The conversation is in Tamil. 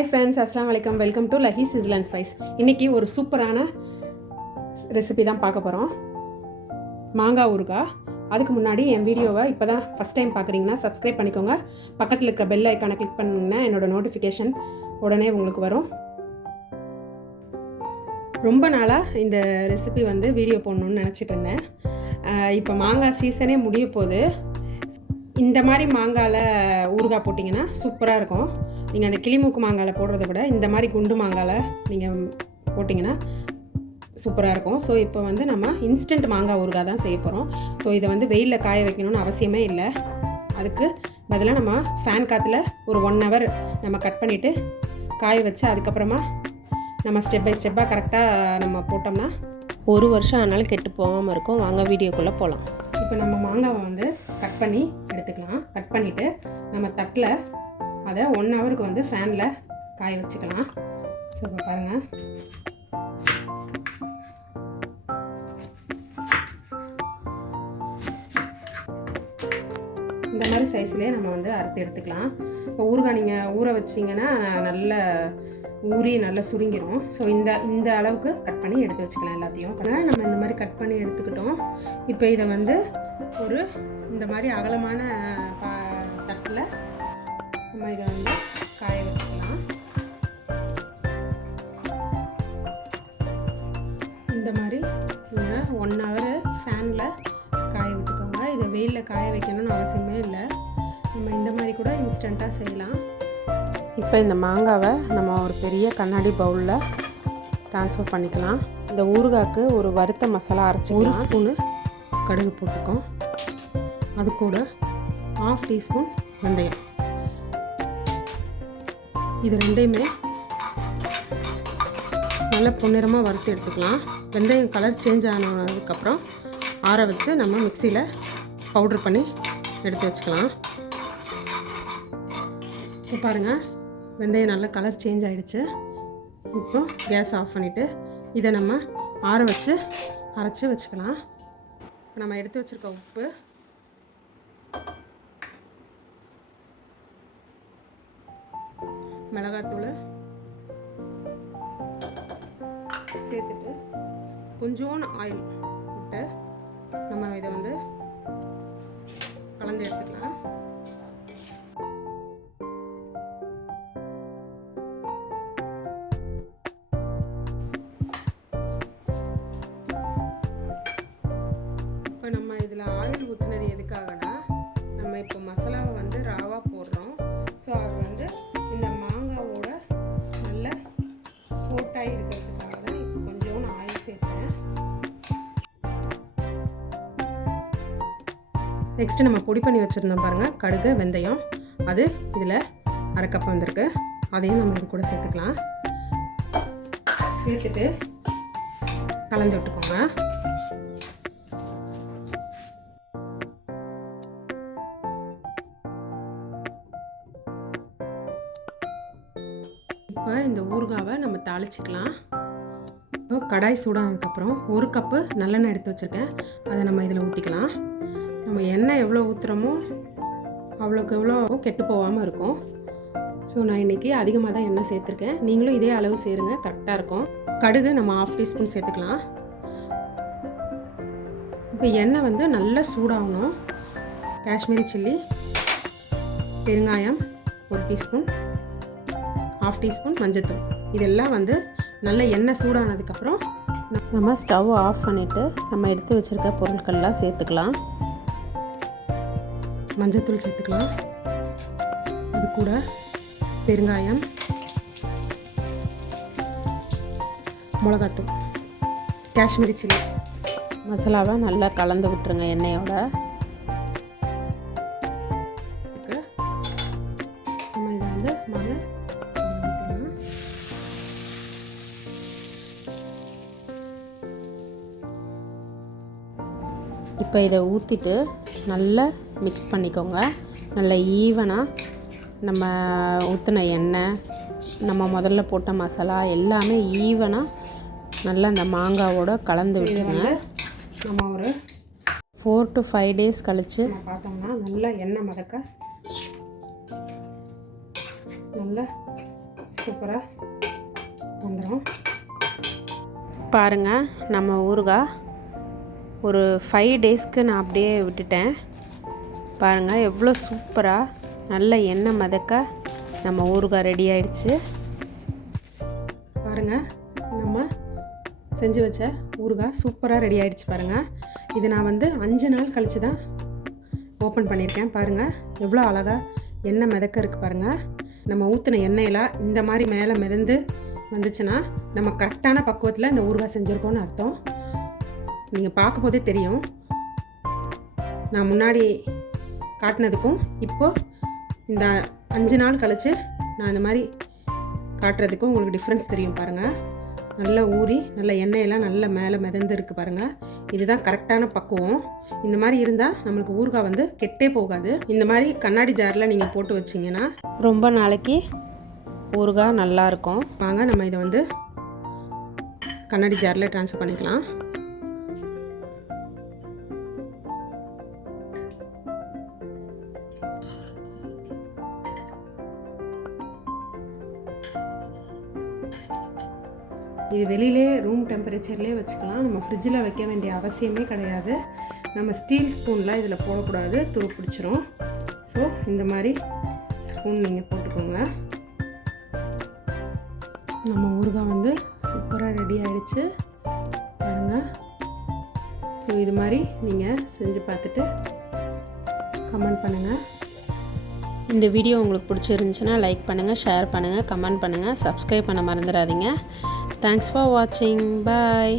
ஹாய் ஃப்ரெண்ட்ஸ், அஸ்ஸலாமு அலைக்கும். வெல்கம் டு லஹி சிஸ்ல் அண்ட் ஸ்பைஸ். இன்றைக்கி ஒரு சூப்பரான ரெசிபி தான் பார்க்க போகிறோம், மாங்காய் ஊறுகாய். அதுக்கு முன்னாடி என் வீடியோவை இப்போ தான் ஃபஸ்ட் டைம் பார்க்குறீங்கன்னா சப்ஸ்கிரைப் பண்ணிக்கோங்க. பக்கத்தில் இருக்க பெல் ஐக்கானை கிளிக் பண்ணிங்கன்னா என்னோடய நோட்டிஃபிகேஷன் உடனே உங்களுக்கு வரும். ரொம்ப நாளாக இந்த ரெசிபி வீடியோ போடணுன்னு நினச்சிட்டு இருந்தேன். இப்போ மாங்காய் சீசனே முடிய போகுது. இந்த மாதிரி மாங்காயில் ஊறுகாய் போட்டிங்கன்னா சூப்பராக இருக்கும். நீங்கள் அந்த கிளிமூக்கு மாங்காயில் போடுறத விட இந்த மாதிரி குண்டு மாங்காயில் நீங்கள் போட்டிங்கன்னா சூப்பராக இருக்கும். ஸோ இப்போ நம்ம இன்ஸ்டன்ட் மாங்காய் ஊறுகாய் தான் செய்ய போகிறோம். ஸோ இதை வெயிலில் காய வைக்கணும்னு அவசியமே இல்லை. அதுக்கு பதிலாக நம்ம ஃபேன் காற்றுல ஒரு 1 hour நம்ம கட் பண்ணிவிட்டு காய வச்சு அதுக்கப்புறமா நம்ம ஸ்டெப் பை ஸ்டெப்பாக கரெக்டாக நம்ம போட்டோம்னா 1 வருஷம் ஆனாலும் கெட்டு போகாமல் இருக்கும். வாங்க வீடியோக்குள்ளே போகலாம். இப்போ நம்ம மாங்காவை கட் பண்ணி எடுத்துக்கலாம். கட் பண்ணிவிட்டு நம்ம தட்டில் அதை 1 hour ஃபேனில் காய வச்சுக்கலாம். ஸோ இப்போ பாருங்கள், இந்த மாதிரி சைஸ்லேயே நம்ம அறுத்து எடுத்துக்கலாம். இப்போ ஊறுகாய் நீங்கள் ஊற வச்சிங்கன்னா நல்ல ஊறி நல்லா சுருங்கிடும். ஸோ இந்த அளவுக்கு கட் பண்ணி எடுத்து வச்சுக்கலாம் எல்லாத்தையும். நம்ம இந்த மாதிரி கட் பண்ணி எடுத்துக்கிட்டோம். இப்போ இதை ஒரு இந்த மாதிரி அகலமான தட்டில் நம்ம இதை காய வச்சுக்கலாம். இந்த மாதிரி நீங்கள் 1 hour ஃபேனில் காய விட்டுக்கோங்க. இதை வெயிலில் காய வைக்கணும்னு அவசியமே இல்லை. நம்ம இந்த மாதிரி கூட இன்ஸ்டண்ட்டாக செய்யலாம். இப்போ இந்த மாங்காவை நம்ம ஒரு பெரிய கண்ணாடி பவுலில் ட்ரான்ஸ்ஃபர் பண்ணிக்கலாம். இந்த ஊறுகாய்க்கு ஒரு வறுத்த மசாலா அரைச்சி 1 ஸ்பூனு கடுகு போட்டுக்கோம். அது கூட 1/2 டீஸ்பூன் வெந்தயம். இது ரெண்டையுமே நல்லா பொன்னிறமாக வறுத்து எடுத்துக்கலாம். வெந்தயம் கலர் சேஞ்ச் ஆனதுக்கப்புறம் ஆற வச்சு நம்ம மிக்சியில் பவுட்ரு பண்ணி எடுத்து வச்சுக்கலாம். இப்போ பாருங்கள், வெந்தயம் நல்லா கலர் சேஞ்ச் ஆகிடுச்சு. இப்போ கேஸ் ஆஃப் பண்ணிவிட்டு இதை நம்ம ஆற வச்சு அரைச்சி வச்சுக்கலாம். இப்போ நம்ம எடுத்து வச்சுருக்க உப்பு, மிளகாத்தூள் சேர்த்துட்டு கொஞ்சோண்டு ஆயில் விட்டு நம்ம இதை கலந்து எடுத்துக்கலாம். இப்போ நம்ம இதில் ஆயில் ஊற்றுனது எதுக்காகனா, நம்ம இப்போ மசாலாவை ராவாக போடுறோம். ஸோ அது இந்த மாங்காவோட நல்ல கோட்டாகி இருக்கிறதுக்காக தான் இப்போ கொஞ்சோண்டு ஆயில் சேர்த்தேன். நெக்ஸ்ட்டு நம்ம பொடி பண்ணி வச்சுருந்தோம் பாருங்கள், கடுகு வெந்தயம். அது இதில் 1/2 கப் வந்திருக்கு. அதையும் நம்ம இது கூட சேர்த்துக்கலாம். சேர்த்துட்டு கலந்து விட்டுக்கோங்க. இப்போ இந்த ஊறுகாவை நம்ம தாளிச்சிக்கலாம். இப்போ கடாய் சூடானதுக்கப்புறம் 1 கப்பு நல்லெண்ணெய் எடுத்து வச்சுருக்கேன். அதை நம்ம இதில் ஊற்றிக்கலாம். நம்ம எண்ணெய் எவ்வளோ ஊற்றுறோமோ அவ்வளோக்கு எவ்வளோ கெட்டு போகாமல் இருக்கும். ஸோ நான் இன்றைக்கி அதிகமாக தான் எண்ணெய் சேர்த்துருக்கேன். நீங்களும் இதே அளவு சேருங்க, கரெக்டாக இருக்கும். கடுகு நம்ம 1/2 டீஸ்பூன் சேர்த்துக்கலாம். இப்போ எண்ணெய் நல்லா சூடாகணும். காஷ்மீரி சில்லி, பெருங்காயம் 1 டீஸ்பூன், 1/2 டீஸ்பூன் மஞ்சத்தூள். இதெல்லாம் நல்ல எண்ணெய் சூடானதுக்கப்புறம் நம்ம ஸ்டவ் ஆஃப் பண்ணிவிட்டு நம்ம எடுத்து வச்சுருக்க பொருட்கள்லாம் சேர்த்துக்கலாம். மஞ்சத்தூள் சேர்த்துக்கலாம். அது கூட பெருங்காயம், மிளகாத்தூள், காஷ்மீரி சில்லி. மசாலாவை நல்லா கலந்து விட்டுருங்க எண்ணெயோட. இப்போ இதை ஊற்றிட்டு நல்லா மிக்ஸ் பண்ணிக்கோங்க. நல்லா ஈவனாக நம்ம ஊற்றின எண்ணெய், நம்ம முதல்ல போட்ட மசாலா எல்லாமே ஈவனாக நல்லா அந்த மாங்காவோட கலந்து விட்டுருங்க. நம்ம ஒரு 4 to 5 days கழித்து பார்த்தோம்னா நல்லா எண்ணெய் மதக்க நல்லா சூப்பராக வந்துடும். பாருங்கள், நம்ம ஊறுகாய் ஒரு 5 டேஸ்க்கு நான் அப்படியே விட்டுட்டேன். பாருங்கள் எவ்வளோ சூப்பராக நல்ல எண்ணெய் மிதக்க நம்ம ஊறுகாய் ரெடி ஆயிடுச்சு. பாருங்கள், நம்ம செஞ்சு வச்ச ஊறுகாய் சூப்பராக ரெடி ஆகிடுச்சு. பாருங்கள், இது நான் 5 நாள் கழித்து தான் ஓப்பன் பண்ணியிருக்கேன். பாருங்கள் எவ்வளோ அழகாக எண்ணெய் மிதக்க இருக்குது. பாருங்கள், நம்ம ஊற்றின எண்ணெயெல்லாம் இந்த மாதிரி மேலே மிதந்து வந்துச்சுன்னா நம்ம கரெக்டான பக்குவத்தில் இந்த ஊறுகாய் செஞ்சுருக்கோன்னு அர்த்தம். நீங்கள் பார்க்கும் போதே தெரியும். நான் முன்னாடி காட்டினதுக்கும் இப்போது இந்த 5 நாள் கழித்து நான் இந்த மாதிரி காட்டுறதுக்கும் உங்களுக்கு டிஃப்ரென்ஸ் தெரியும். பாருங்கள், நல்லா ஊறி நல்ல எண்ணெயெல்லாம் நல்ல மேலே மிதந்து இருக்குது. பாருங்கள், இதுதான் கரெக்டான பக்குவம். இந்த மாதிரி இருந்தால் நம்மளுக்கு ஊறுகாய் கெட்டே போகாது. இந்த மாதிரி கண்ணாடி ஜாரில் நீங்கள் போட்டு வச்சிங்கன்னா ரொம்ப நாளைக்கு ஊறுகாய் நல்லாயிருக்கும். வாங்க நம்ம இதை கண்ணாடி ஜாரில் ட்ரான்ஸ்ஃபர் பண்ணிக்கலாம். இது வெளியிலே ரூம் டெம்பரேச்சர்லேயே வச்சுக்கலாம். நம்ம ஃப்ரிட்ஜில் வைக்க வேண்டிய அவசியமே கிடையாது. நம்ம ஸ்டீல் ஸ்பூனில் இதில் போடக்கூடாது, துரு பிடிச்சிரும். ஸோ இந்த மாதிரி ஸ்பூன் நீங்கள் போட்டுக்கோங்க. நம்ம ஊறுகாய் சூப்பராக ரெடி ஆகிடுச்சு. பாருங்கள், ஸோ இது மாதிரி நீங்கள் செஞ்சு பார்த்துட்டு கமெண்ட் பண்ணுங்கள். இந்த வீடியோ உங்களுக்கு பிடிச்சிருந்துச்சுன்னா லைக் பண்ணுங்கள், ஷேர் பண்ணுங்கள், கமெண்ட் பண்ணுங்கள், சப்ஸ்கிரைப் பண்ண மறந்துடாதீங்க. Thanks for watching. Bye.